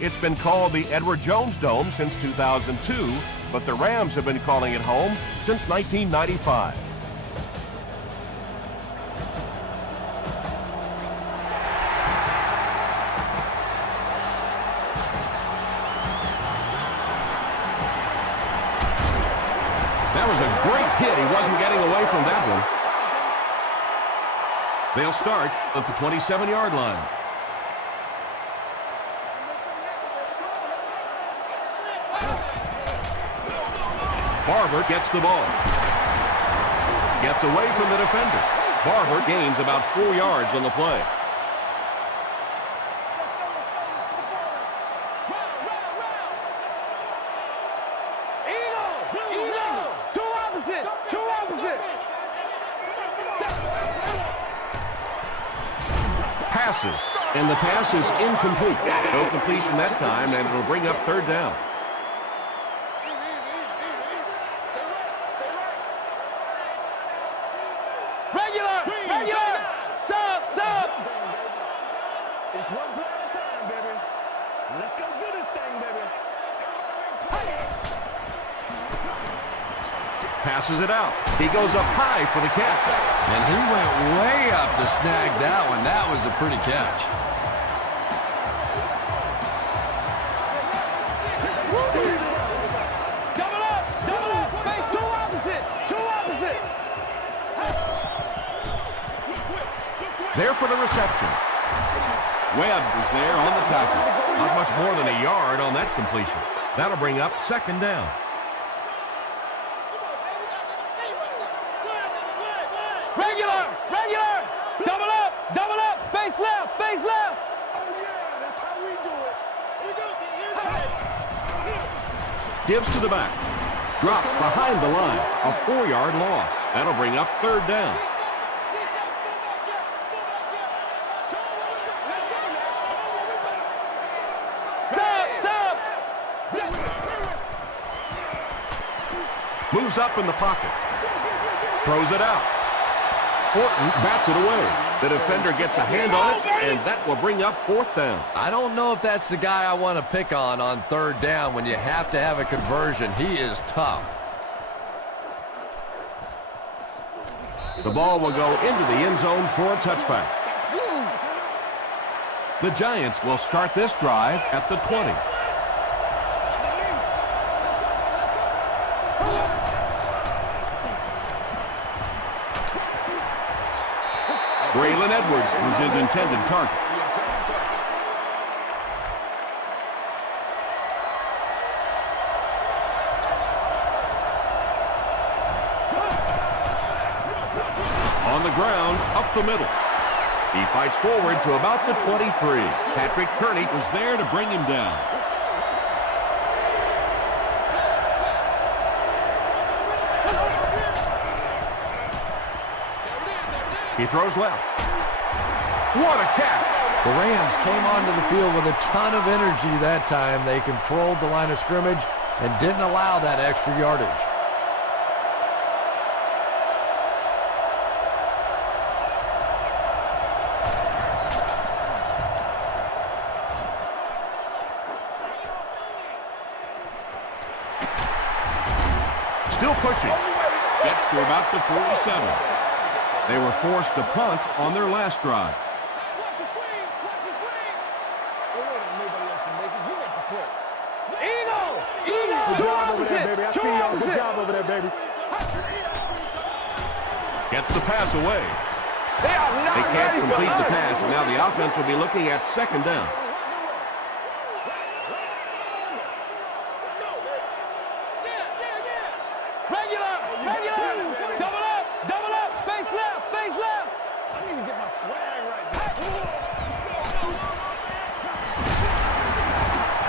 It's been called the Edward Jones Dome since 2002, but the Rams have been calling it home since 1995. That was a great hit. He wasn't getting away from that one. They'll start at the 27-yard line. Barber gets the ball. Gets away from the defender. Barber gains about 4 yards on the play. Passes, and the pass is incomplete. No completion that time, and it'll bring up third down. Regular, sub. It's one play at a time, baby. Let's go do this thing, baby. Passes it out. He goes up high for the catch. And he went way up to snag that one. That was a pretty catch. Double up. Face two opposite. There for the reception. Webb was there on the tackle. Not much more than a yard on that completion. That'll bring up second down. Regular. Double up. Face left. Oh, yeah, that's how we do it. Gives to the back. Dropped behind the line. A 4-yard loss. That'll bring up third down. Sub. Moves up in the pocket. Throws it out. Horton bats it away. The defender gets a hand on it, and that will bring up fourth down. I don't know if that's the guy I want to pick on third down when you have to have a conversion. He is tough. The ball will go into the end zone for a touchback. The Giants will start this drive at the 20. Braylon Edwards was his intended target. On the ground, up the middle. He fights forward to about the 23. Patrick Kearney was there to bring him down. He throws left. What a catch! The Rams came onto the field with a ton of energy that time. They controlled the line of scrimmage and didn't allow that extra yardage. Still pushing. Gets to about the 47. They were forced to punt on their last drive. Good job over there, baby. I see y'all. Good job over there, baby. Gets the pass away. They can't complete the pass, and now the offense will be looking at second down. Regular. Double up. Face left. I need to get my swag right now.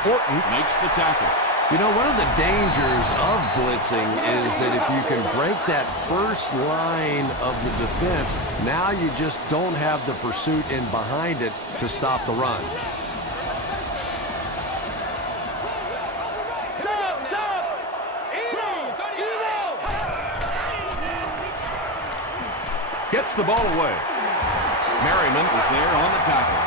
Horton makes the tackle. You know, one of the dangers of blitzing is that if you can break that first line of the defense, now you just don't have the pursuit in behind it to stop the run. Gets the ball away. Merriman is there on the tackle.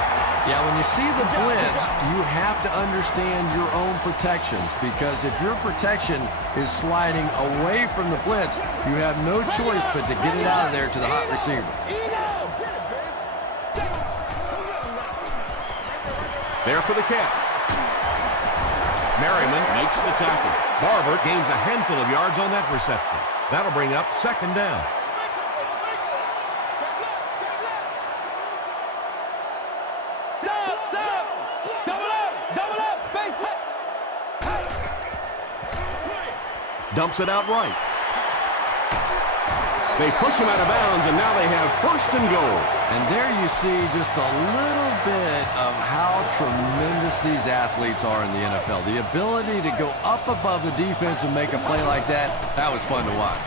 Yeah, when you see the blitz, you have to understand your own protections, because if your protection is sliding away from the blitz, you have no choice but to get it out of there to the hot receiver. There for the catch. Merriman makes the tackle. Barber gains a handful of yards on that reception. That'll bring up second down. Dumps it out right. They push him out of bounds, and now they have first and goal. And there you see just a little bit of how tremendous these athletes are in the NFL. The ability to go up above the defense and make a play like that was fun to watch.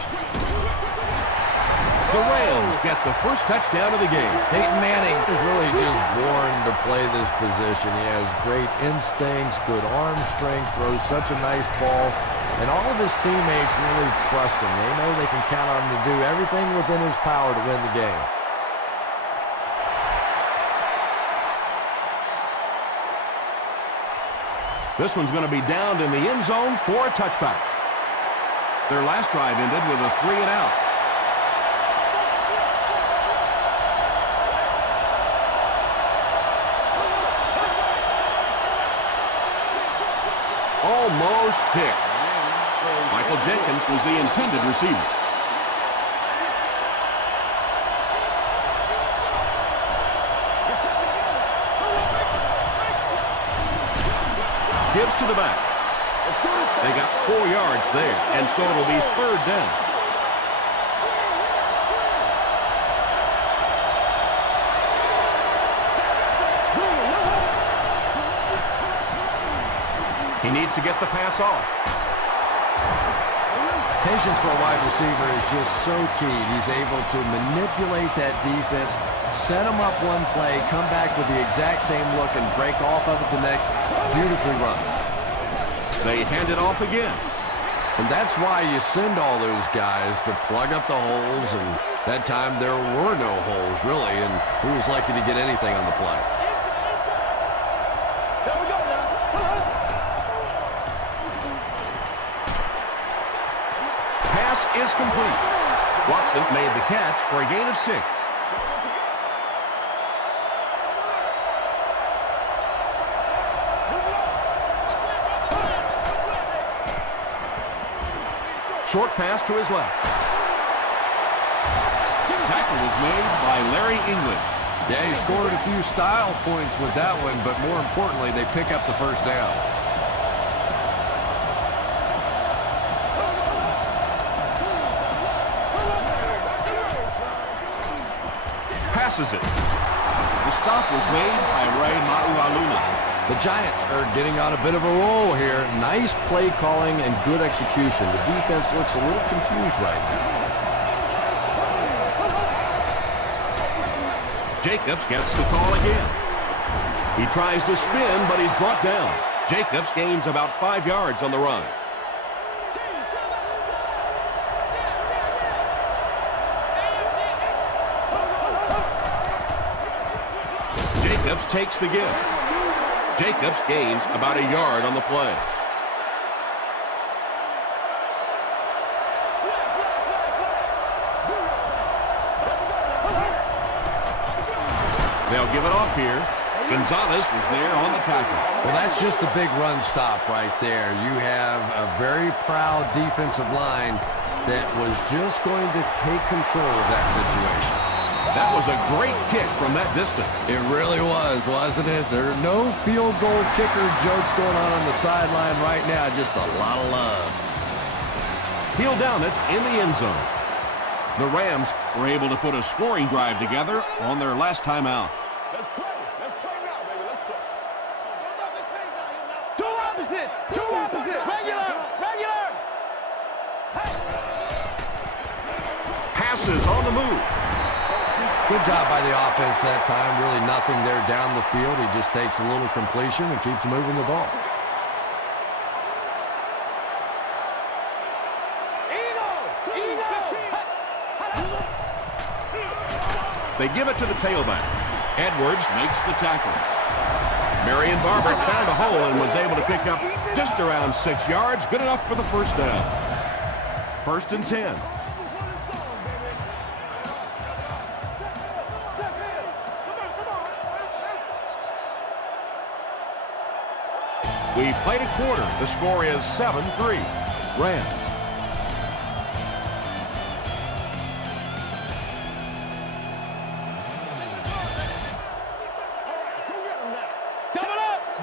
The Rams get the first touchdown of the game. Peyton Manning is really just born to play this position. He has great instincts, good arm strength, throws such a nice ball. And all of his teammates really trust him. They know they can count on him to do everything within his power to win the game. This one's going to be downed in the end zone for a touchback. Their last drive ended with a 3-and-out. Almost picked. Michael Jenkins was the intended receiver. Gives to the back. They got 4 yards there, and so it'll be third down. He needs to get the pass off. Patience for a wide receiver is just so key. He's able to manipulate that defense, set them up one play, come back with the exact same look, and break off of it the next. Beautifully run. They hand it off again. And that's why you send all those guys to plug up the holes, and that time there were no holes, really, and who was likely to get anything on the play? Is complete. Watson made the catch for a gain of 6. Short pass to his left. Tackle was made by Larry English. Yeah, he scored a few style points with that one, but more importantly, they pick up the first down. Passes it. The stop was made by Ray Maualuna. The Giants are getting on a bit of a roll here. Nice play calling and good execution. The defense looks a little confused right now. Jacobs gets the call again. He tries to spin, but he's brought down. Jacobs gains about 5 yards on the run. Jacobs takes the give. Jacobs gains about a yard on the play. They'll give it off here. Gonzalez was there on the tackle. Well, that's just a big run stop right there. You have a very proud defensive line that was just going to take control of that situation. That was a great kick from that distance. It really was, wasn't it? There are no field goal kicker jokes going on the sideline right now. Just a lot of love. He'll down it in the end zone. The Rams were able to put a scoring drive together on their last time out. Let's play. Let's play now, baby. Let's play. Two opposite. Two opposite. Regular. Regular. Passes on the move. Good job by the offense that time. Really nothing there down the field. He just takes a little completion and keeps moving the ball. They give it to the tailback. Edwards makes the tackle. Marion Barber found a hole and was able to pick up just around 6 yards. Good enough for the first down. 1st and 10. We played a quarter. The score is 7-3. Rams.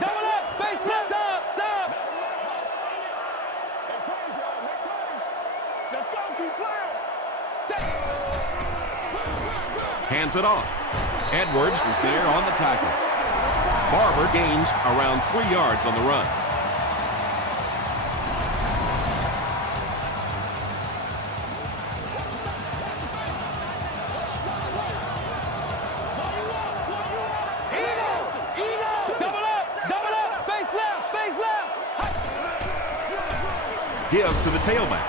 Double up, face left, stop. Let's go, keep playing. Hands it off. Edwards is there on the tackle. Barber gains around 3 yards on the run. Double up, face left. Gives to the tailback.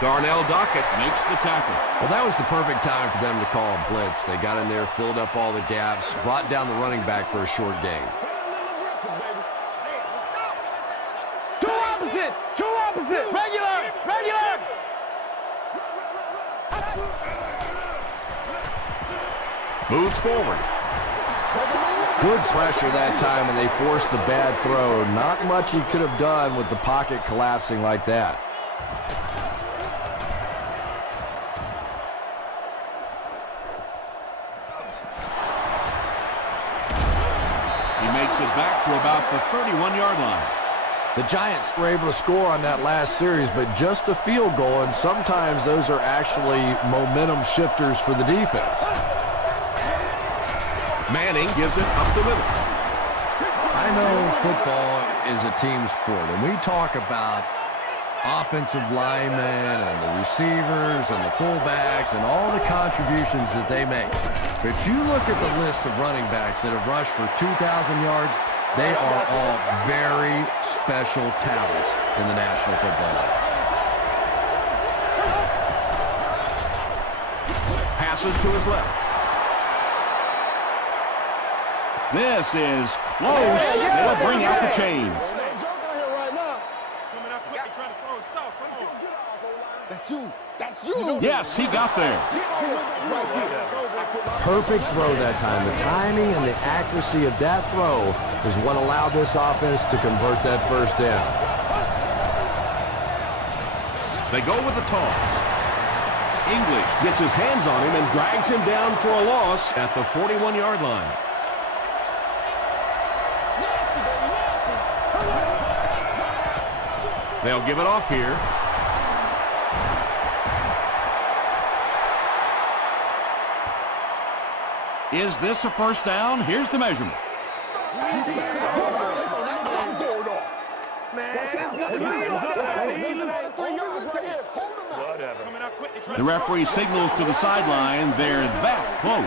Darnell Dockett makes the tackle. Well, that was the perfect time for them to call a blitz. They got in there, filled up all the gaps, brought down the running back for a short gain. Two opposite. Regular. Moves forward. Good pressure that time, and they forced the bad throw. Not much he could have done with the pocket collapsing like that. He makes it back to about the 31-yard line. The Giants were able to score on that last series, but just a field goal, and sometimes those are actually momentum shifters for the defense. Manning gives it up the middle. I know football is a team sport, and we talk about offensive linemen and the receivers and the fullbacks and all the contributions that they make. But you look at the list of running backs that have rushed for 2,000 yards, they are all very special talents in the National Football League. Passes to his left. This is close. It'll bring out the chains. That's you. Yes, he got there. Perfect throw that time. The timing and the accuracy of that throw is what allowed this offense to convert that first down. They go with the toss. English gets his hands on him and drags him down for a loss at the 41-yard line. They'll give it off here. Is this a first down? Here's the measurement. The referee signals to the sideline. They're that close.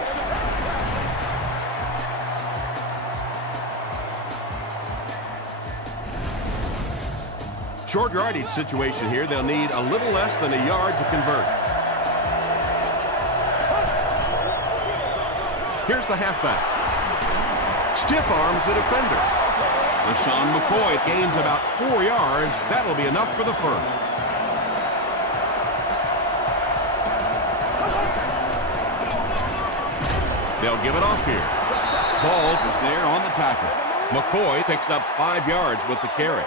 Short yardage situation here. They'll need a little less than a yard to convert. Here's the halfback. Stiff arms the defender. LaShawn McCoy gains about 4 yards. That'll be enough for the first. They'll give it off here. Ball is there on the tackle. McCoy picks up 5 yards with the carry.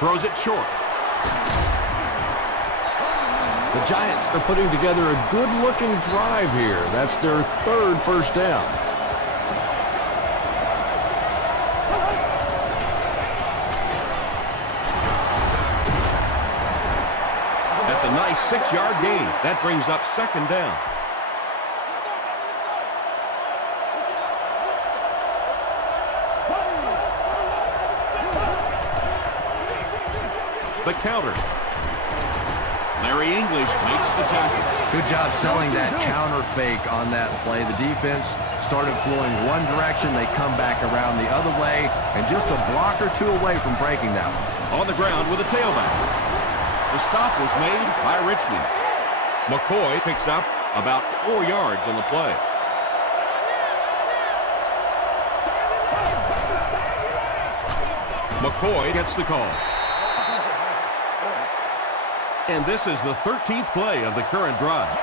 Throws it short. The Giants are putting together a good-looking drive here. That's their third first down. That's a nice 6-yard gain. That brings up second down. The counter. Larry English makes the tackle. Good job selling that counter fake on that play. The defense started flowing one direction. They come back around the other way, and just a block or two away from breaking that one. On the ground with a tailback. The stop was made by Richmond. McCoy picks up about 4 yards on the play. McCoy gets the call. And this is the 13th play of the current drive.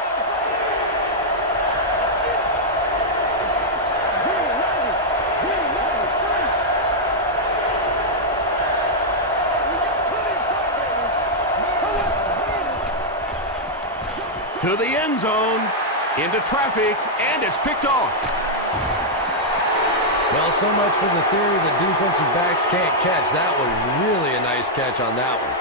To the end zone, into traffic, and it's picked off. Well, so much for the theory that defensive backs can't catch. That was really a nice catch on that one.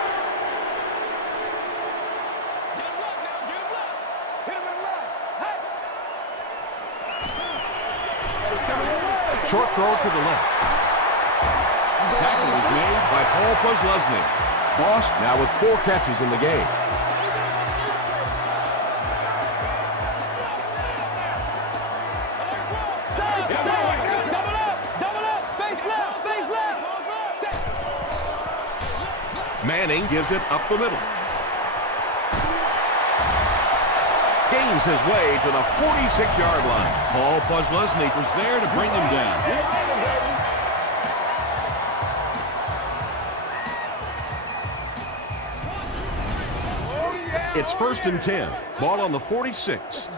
Short throw to the left. Tackle is made by Paul Posluszny. Boss now with 4 catches in the game. Manning gives it up the middle. Gains his way to the 46-yard line. Paul Posluszny was there to bring him down. It's 1st and 10. Ball on the 46.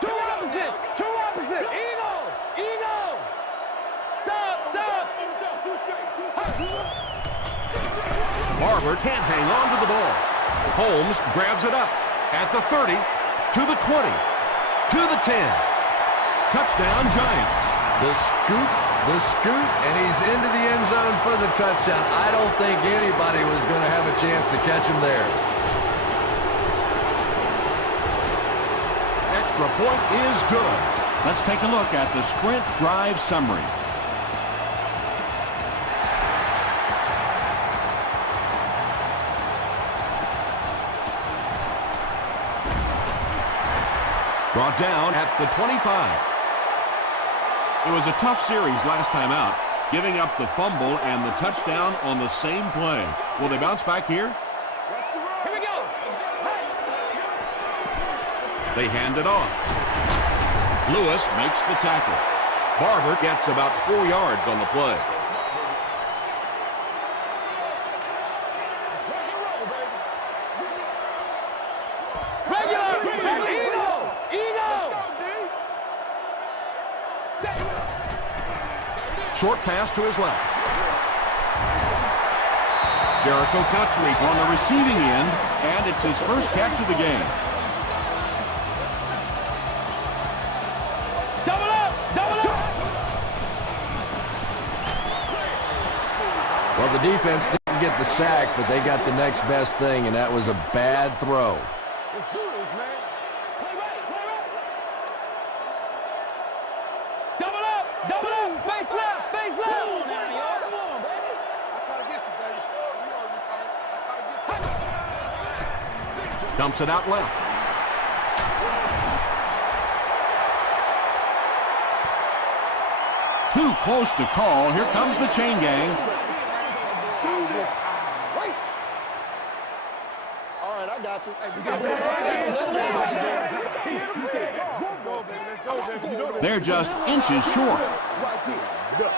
Two opposite. Eagle. Stop. Barber can't hang on to the ball. Holmes grabs it up at the 30, to the 20, to the 10. Touchdown, Giants. The scoot, and he's into the end zone for the touchdown. I don't think anybody was going to have a chance to catch him there. Extra point is good. Let's take a look at the sprint drive summary. Brought down at the 25. It was a tough series last time out, giving up the fumble and the touchdown on the same play. Will they bounce back here? Here we go. They hand it off. Lewis makes the tackle. Barber gets about 4 yards on the play. Short pass to his left. Jericho Cotchery on the receiving end, and it's his first catch of the game. Double up. Well, the defense didn't get the sack, but they got the next best thing, and that was a bad throw. Let's do this, man. Play right. Double up. Face left. Come on, baby. I try to get you, baby. We already retired. I try to get you. Dumps it out left. Too close to call. Here comes the chain gang. Wait. All right, I got you. Let's go, baby. You know that. They're just inches short. Right here. Look.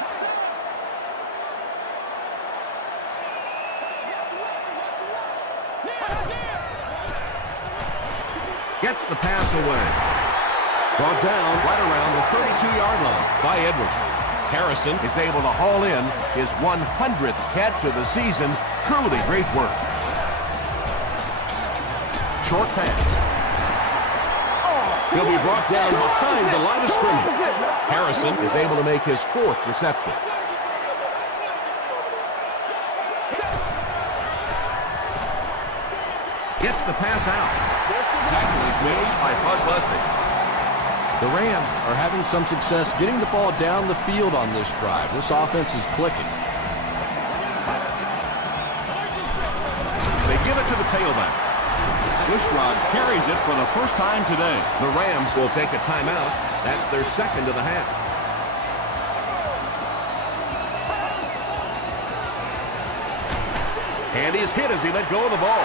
Gets the pass away. Brought down right around the 32-yard line by Edwards. Harrison is able to haul in his 100th catch of the season. Truly great work. Short pass. He'll be brought down behind the line of scrimmage. Harrison is able to make his 4th reception. Gets the pass out. Tackle is made by Posluszny. The Rams are having some success getting the ball down the field on this drive. This offense is clicking. They give it to the tailback. Bushrod carries it for the first time today. The Rams will take a timeout. That's their second of the half. And he's hit as he let go of the ball.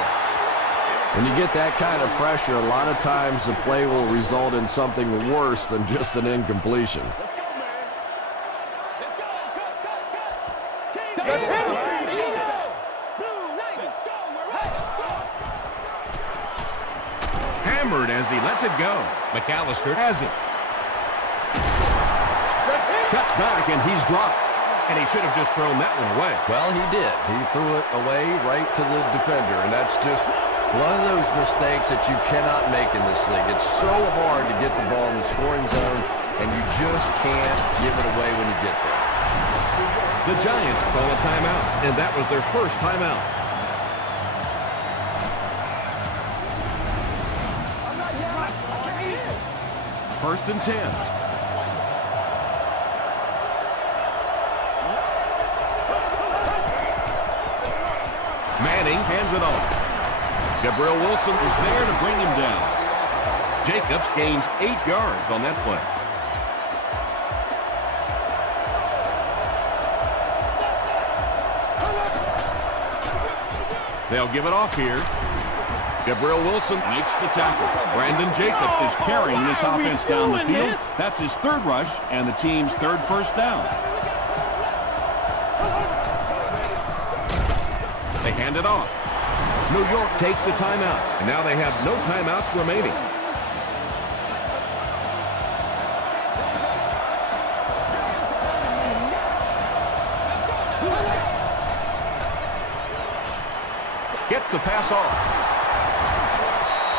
When you get that kind of pressure, a lot of times the play will result in something worse than just an incompletion. Let's go, man. Let's go. Hammered as he lets it go. McAllister has it. Cuts back, and he's dropped. And he should have just thrown that one away. Well, he did. He threw it away right to the defender, and that's just one of those mistakes that you cannot make in this league. It's so hard to get the ball in the scoring zone, and you just can't give it away when you get there. The Giants call a timeout, and that was their first timeout. First and 10. Manning hands it off. Gabriel Wilson is there to bring him down. Jacobs gains 8 yards on that play. They'll give it off here. Gabriel Wilson makes the tackle. Brandon Jacobs is carrying this offense down the field. That's his 3rd rush and the team's 3rd first down. They hand it off. New York takes a timeout, and now they have no timeouts remaining. Gets the pass off.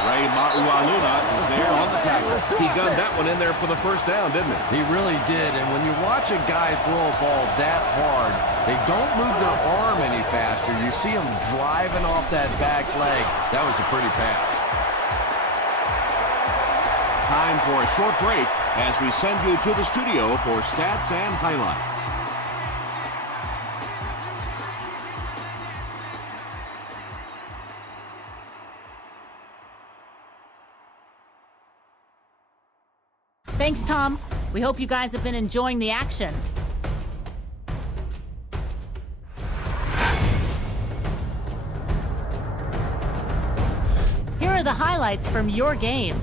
Ray Maualuga is there on the tackle. He gunned that one in there for the first down, didn't he? He really did, and when you watch a guy throw a ball that hard, they don't move their arm any faster. You see him driving off that back leg. That was a pretty pass. Time for a short break as we send you to the studio for stats and highlights. Thanks, Tom. We hope you guys have been enjoying the action. Here are the highlights from your game.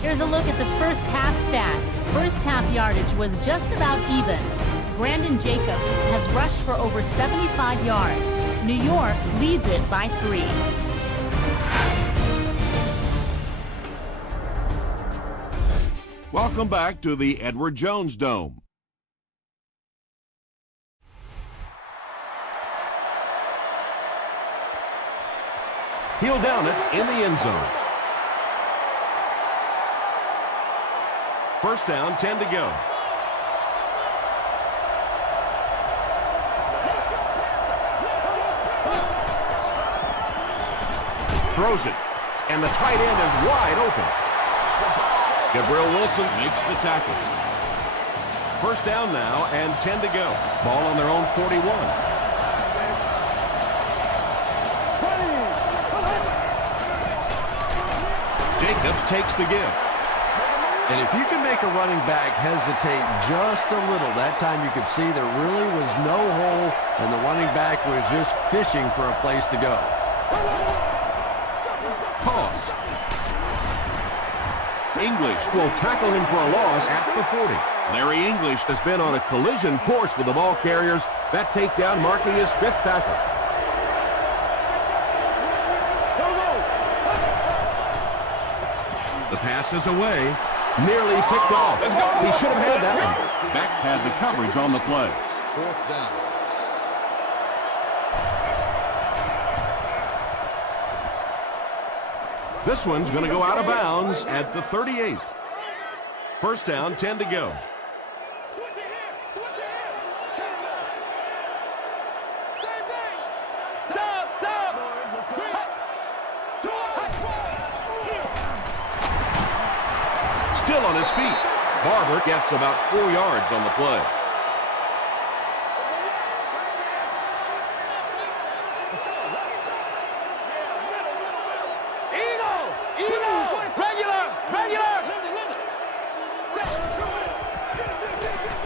Here's a look at the first half stats. First half yardage was just about even. Brandon Jacobs has rushed for over 75 yards. New York leads it by 3. Welcome back to the Edward Jones Dome. He'll down it in the end zone. First down, 10 to go. Throws it, and the tight end is wide open. Gabriel Wilson makes the tackle. First down now, and 10 to go. Ball on their own 41. Jacobs takes the give. And if you can make a running back hesitate just a little, that time you could see there really was no hole, and the running back was just fishing for a place to go. Pause. English will tackle him for a loss at the 40. Larry English has been on a collision course with the ball carriers. That takedown marking his 5th tackle. The pass is away. Nearly picked off. He should have had that one. Beck had the coverage on the play. 4th down. This one's going to go out of bounds at the 38. First down, 10 to go. still on his feet. Barber gets about 4 yards on the play.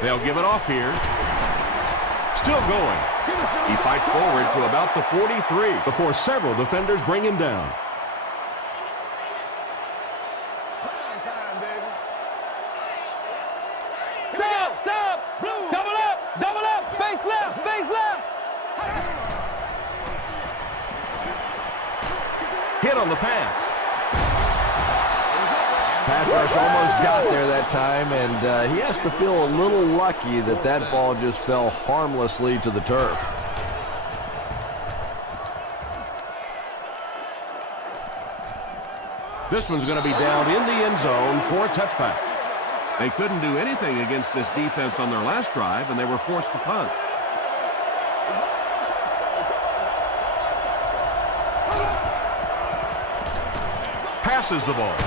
They'll give it off here. Still going. He fights forward to about the 43 before several defenders bring him down. Double up, base left, base left. Hit on the pass. Pass rush almost got there that time, and he has to feel a little lucky that that ball just fell harmlessly to the turf. This one's going to be down in the end zone for a touchback. They couldn't do anything against this defense on their last drive, and they were forced to punt. Passes the ball.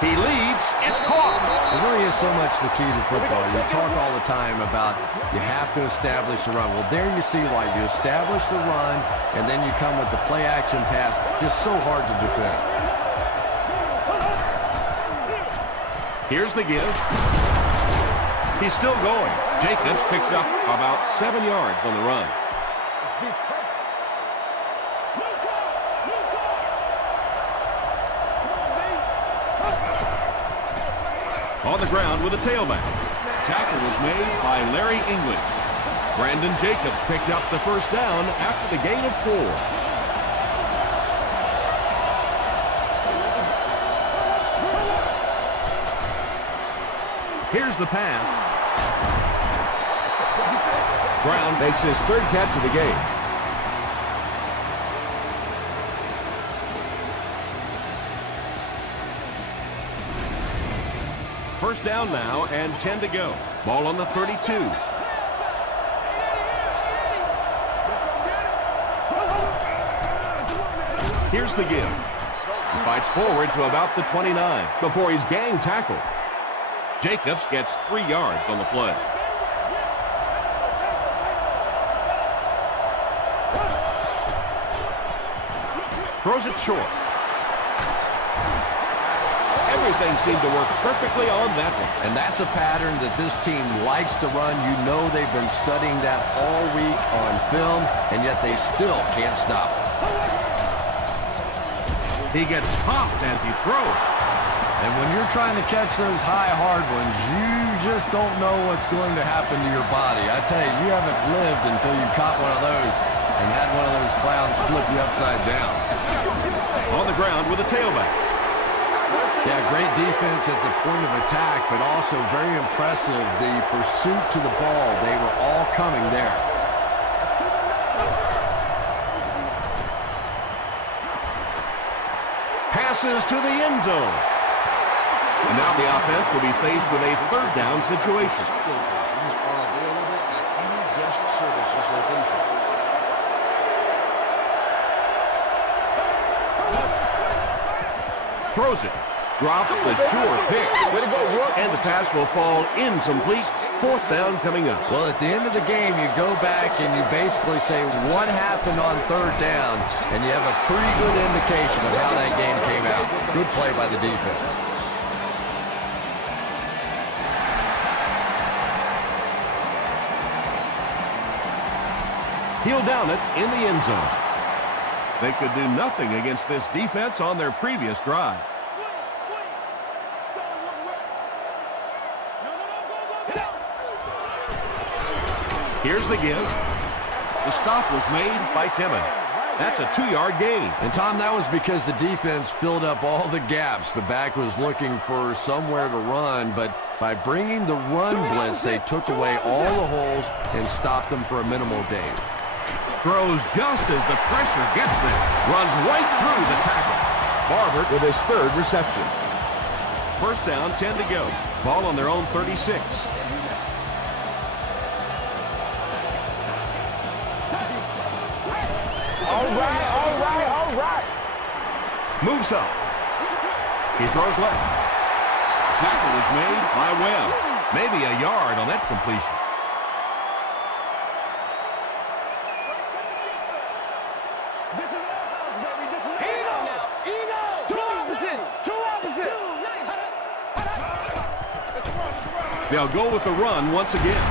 He leaps. It's caught. It really is so much the key to football. You talk all the time about you have to establish the run. Well, there you see why. You establish the run, and then you come with the play-action pass. Just so hard to defend. Here's the give. He's still going. Jacobs picks up about 7 yards on the run. On the ground with a tailback. Tackle was made by Larry English. Brandon Jacobs picked up the first down after the gain of 4. Here's the pass. Brown makes his 3rd catch of the game. First down now and 10 to go. Ball on the 32. Here's the give. He fights forward to about the 29 before he's gang tackled. Jacobs gets 3 yards on the play. Throws it short. Everything seemed to work perfectly on that one. And that's a pattern that this team likes to run. You know they've been studying that all week on film, and yet they still can't stop it. He gets popped as he throws. And when you're trying to catch those high, hard ones, you just don't know what's going to happen to your body. I tell you, you haven't lived until you caught one of those and had one of those clowns flip you upside down. On the ground with a tailback. Yeah, great defense at the point of attack, but also very impressive, the pursuit to the ball. They were all coming there. Passes to the end zone. And now the offense will be faced with a 3rd down situation. Are available at any guest services location. Throws it. Drops the sure pick. Way to go, Rook. And the pass will fall incomplete. 4th down coming up. Well, at the end of the game, you go back and you basically say what happened on 3rd down, and you have a pretty good indication of how that game came out. Good play by the defense. He'll down it in the end zone. They could do nothing against this defense on their previous drive. Here's the give. The stop was made by Timmons. That's a 2-yard gain. And, Tom, that was because the defense filled up all the gaps. The back was looking for somewhere to run, but by bringing the run blitz, they took away all the holes and stopped them for a minimal gain. Throws just as the pressure gets there. Runs right through the tackle. Barber with his 3rd reception. First down, 10 to go. Ball on their own 36. All right. Moves up. He throws left. tackle was made by Webb. Maybe a yard on that completion. This is our house, baby. This is our Ego! house. Ego! Two opposite! Two opposite! They'll go with the run once again.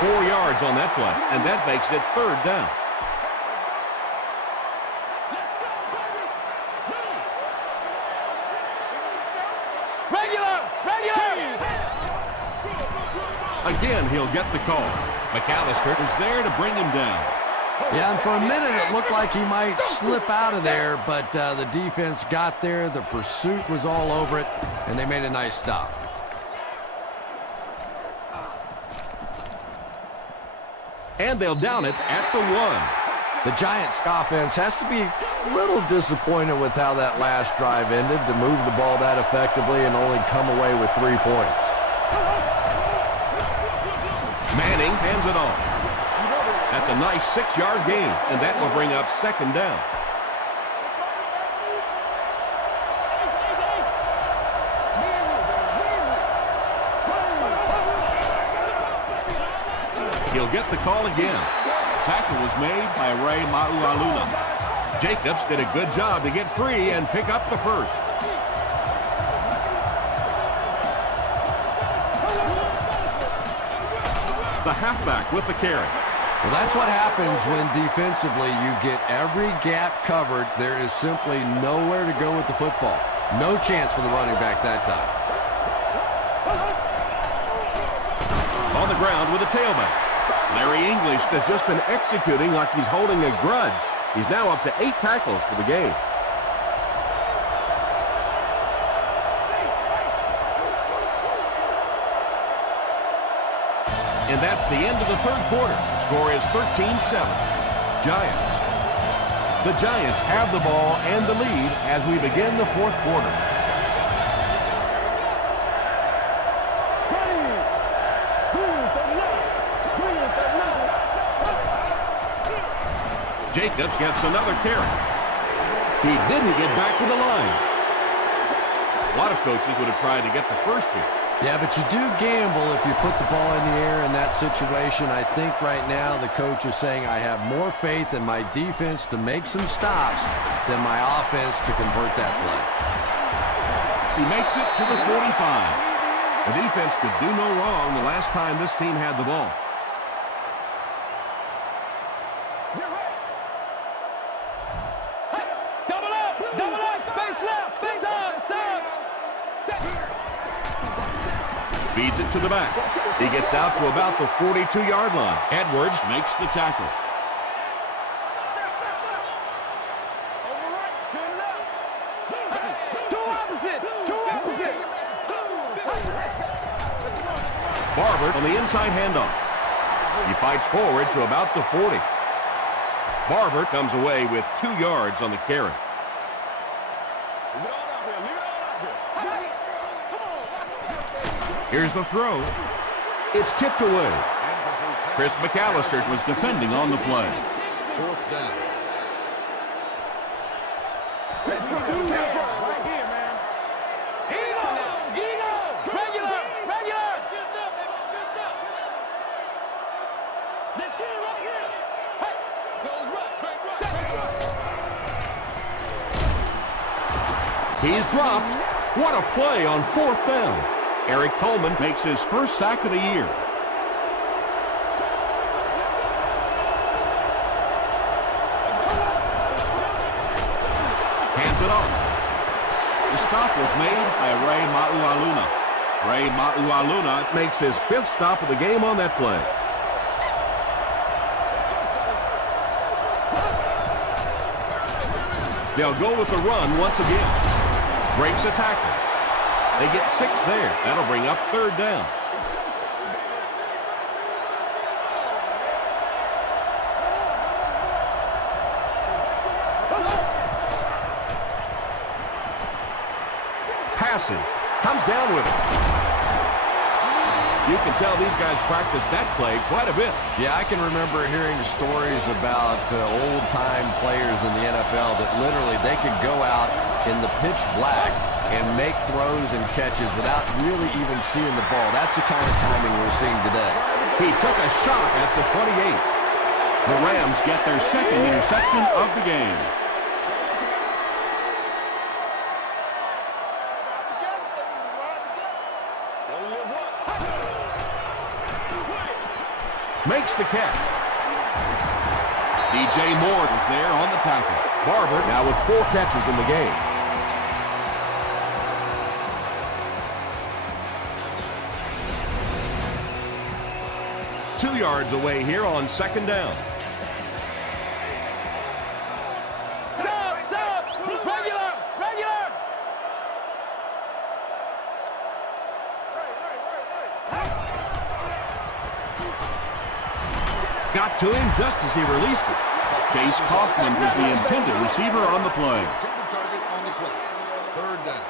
4 yards on that play, and that makes it 3rd down. Regular! Regular! Again, he'll get the call. McAllister is there to bring him down. Yeah, and for a minute it looked like he might slip out of there, but the defense got there. The pursuit was all over it, and they made a nice stop. And they'll down it at the 1. The Giants offense has to be a little disappointed with how that last drive ended, to move the ball that effectively and only come away with 3 points. Manning hands it off. That's a nice 6-yard gain, and that will bring up 2nd down. He'll get the call again. Tackle was made by Ray Maualuna. Jacobs did a good job to get free and pick up the first. The halfback with the carry. Well, that's what happens when defensively you get every gap covered. There is simply nowhere to go with the football. No chance for the running back that time. On the ground with a tailback. Larry English has just been executing like he's holding a grudge. He's now up to 8 tackles for the game. And that's the end of the 3rd quarter. Score is 13-7. Giants. The Giants have the ball and the lead as we begin the 4th quarter. Jacobs gets another carry. He didn't get back to the line. A lot of coaches would have tried to get the first here. Yeah, but you do gamble if you put the ball in the air in that situation. I think right now the coach is saying I have more faith in my defense to make some stops than my offense to convert that play. He makes it to the 45. The defense could do no wrong the last time this team had the ball. Double up! Double up! Face left! Face up! Stop! Feeds it to the back. He gets out to about the 42-yard line. Edwards makes the tackle. Two opposite! Two opposite! Barber on the inside handoff. He fights forward to about the 40. Barber comes away with 2 yards on the carry. Here's the throw. It's tipped away. Chris McAllister was defending on the play. 4th down. Regular! Regular! He's dropped. What a play on 4th down. Eric Coleman makes his first sack of the year. Hands it off. The stop was made by Ray Maualuna. Ray Maualuna makes his 5th stop of the game on that play. They'll go with the run once again. Breaks a tackle. They get 6 there. That'll bring up 3rd down. Passing. Comes down with it. You can tell these guys practice that play quite a bit. Yeah, I can remember hearing stories about old-time players in the NFL that literally they could go out in the pitch black and make throws and catches without really even seeing the ball. That's the kind of timing we're seeing today. He took a shot at the 28. The Rams get their second interception of the game. Makes the catch. DJ Moore is there on the tackle. Barber now with 4 catches in the game. Two yards away here on second down. Stop! Regular! Regular! Got to him just as he released it. Chase Kaufman was the intended receiver on the play. Target on the play. Third down.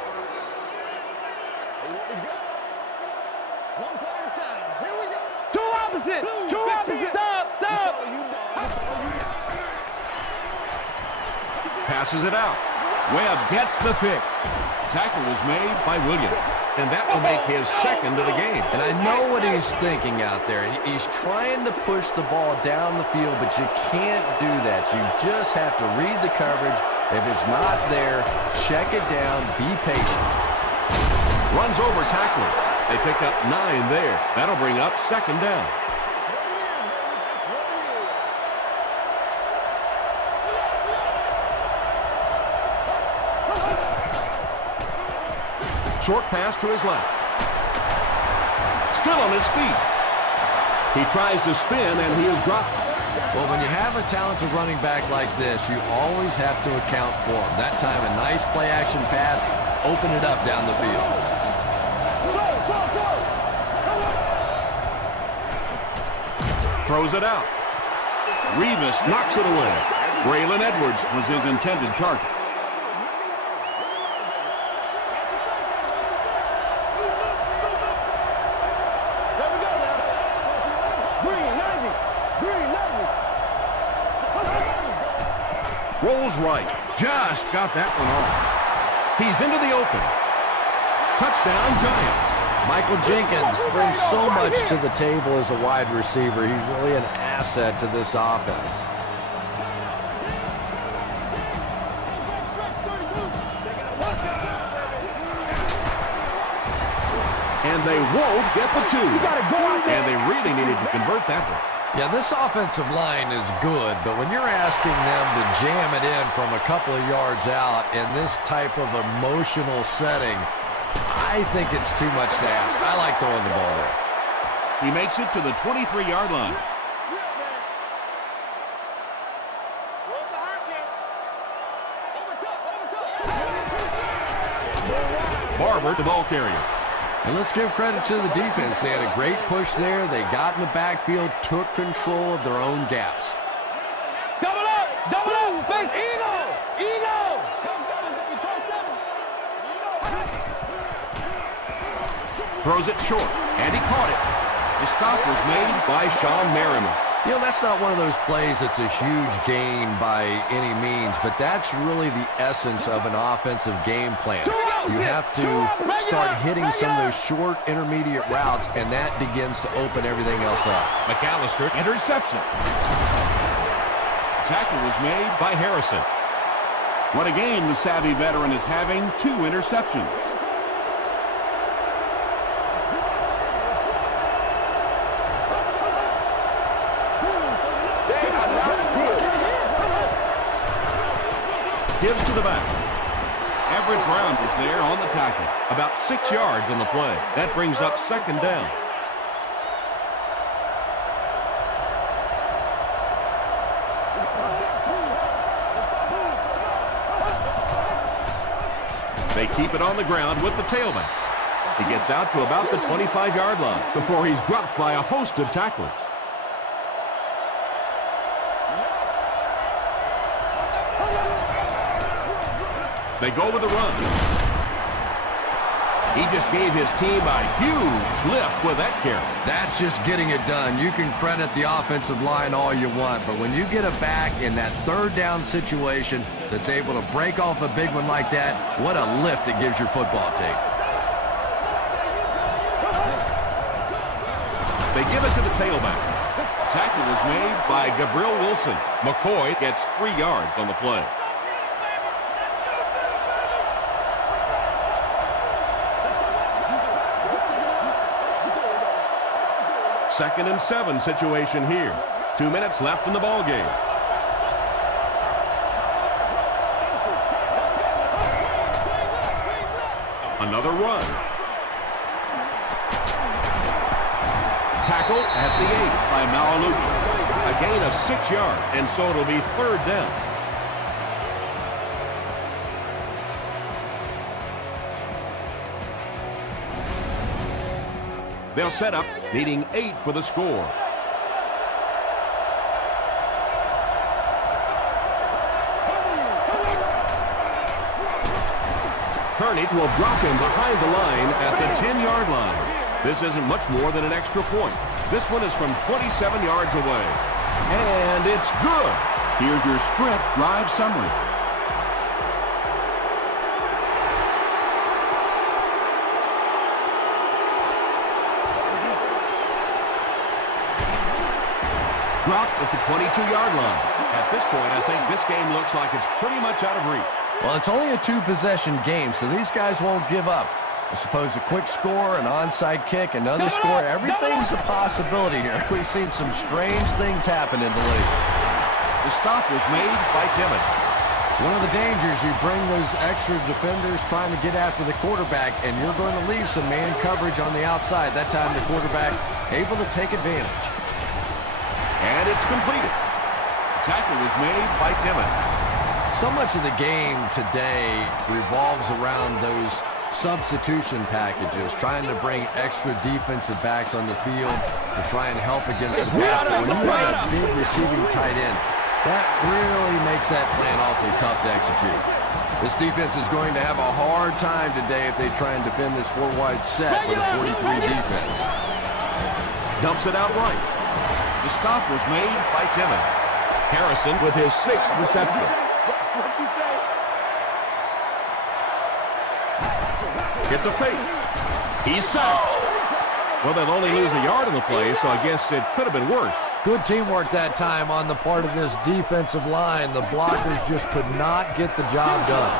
One play at a time. Here we go. Two opposite! Two opposite! Stop! Passes it out. Webb gets the pick. Tackle was made by Williams. And that will make his second of the game. And I know what he's thinking out there. He's trying to push the ball down the field, but you can't do that. You just have to read the coverage. If it's not there, check it down, be patient. Runs over tackler. They pick up 9 there. That'll bring up second down. Short pass to his left. Still on his feet. He tries to spin, and he is dropped. Well, when you have a talented running back like this, you always have to account for him. That time, a nice play-action pass, open it up down the field. Throws it out. Revis knocks it away. Braylon Edwards was his intended target. Rolls right. Just got that one off. He's into the open. Touchdown, Giants. Michael Jenkins brings so much to the table as a wide receiver. He's really an asset to this offense. And they won't get the 2. And they really needed to convert that one. Yeah, this offensive line is good, but when you're asking them to jam it in from a couple of yards out in this type of emotional setting, I think it's too much to ask. I like throwing the ball there. He makes it to the 23-yard line. Barber, the ball carrier. And let's give credit to the defense. They had a great push there. They got in the backfield, took control of their own gaps. Double up! Double up! Base Eagle! Eagle! Throws it short, and he caught it. The stop was made by Sean Merriman. You know, that's not one of those plays that's a huge gain by any means, but that's really the essence of an offensive game plan. You have to start hitting some of those short, intermediate routes, and that begins to open everything else up. McAllister, interception. Tackle was made by Harrison. What a game the savvy veteran is having, 2 interceptions. Gives to the back. Everett Brown is there on the tackle. About 6 yards on the play. That brings up second down. They keep it on the ground with the tailback. He gets out to about the 25-yard line before he's dropped by a host of tacklers. They go with the run. He just gave his team a huge lift with that carry. That's just getting it done. You can credit the offensive line all you want, but when you get a back in that third down situation that's able to break off a big one like that, what a lift it gives your football team. They give it to the tailback. Tackle was made by Gabriel Wilson. McCoy gets 3 yards on the play. Second and 7 situation here. 2 minutes left in the ball game. Another run. Tackle at the 8 by Malaluki. A gain of 6 yards, and so it'll be third down. They'll set up, needing 8 for the score. Hurney will drop him behind the line at the 10-yard line. This isn't much more than an extra point. This one is from 27 yards away. And it's good. Here's your sprint drive summary. Dropped at the 22-yard line. At this point, I think this game looks like it's pretty much out of reach. Well, it's only a 2-possession game, so these guys won't give up. I suppose a quick score, an onside kick, another score, everything's a possibility here. We've seen some strange things happen in the league. The stop was made by Timmons. It's one of the dangers. You bring those extra defenders trying to get after the quarterback, and you're going to leave some man coverage on the outside. That time the quarterback able to take advantage. And it's completed. Tackle was made by Timmons. So much of the game today revolves around those substitution packages, trying to bring extra defensive backs on the field to try and help against the pass. But when you have a big receiving tight end, that really makes that plan awfully tough to execute. This defense is going to have a hard time today if they try and defend this 4-wide set with a 43 defense. Dumps it out right. The stop was made by Timmons. Harrison with his 6th reception. It's a fake. He's sacked. Well, they'll only lose a yard on the play, so I guess it could have been worse. Good teamwork that time on the part of this defensive line. The blockers just could not get the job done.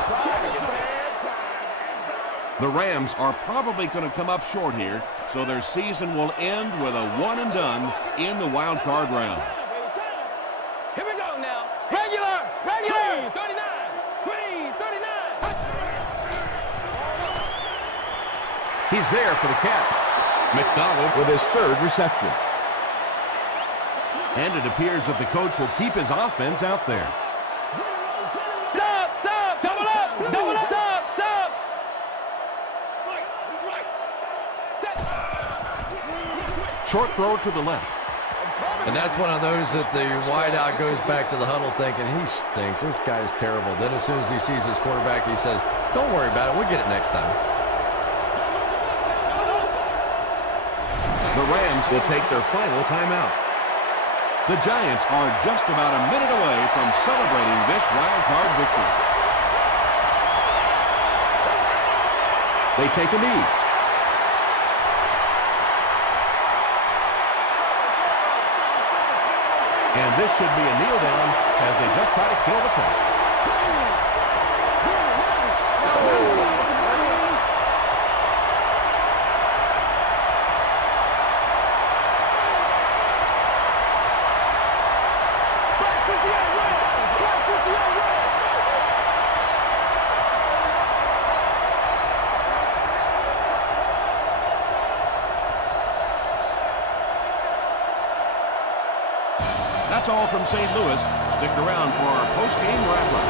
The Rams are probably going to come up short here, so their season will end with a one and done in the wild card round. Here we go now. Regular. 39. Queen, 39. He's there for the catch. McDonald with his 3rd reception. And it appears that the coach will keep his offense out there. Sub, double up, sub. Short throw to the left. And that's one of those that the wideout goes back to the huddle thinking, he stinks, this guy's terrible. Then as soon as he sees his quarterback, he says, don't worry about it, we'll get it next time. The Rams will take their final timeout. The Giants are just about a minute away from celebrating this wild card victory. They take a knee. And this should be a kneel down as they just try to kill the clock. That's all from St. Louis. Stick around for our post-game wrap-up.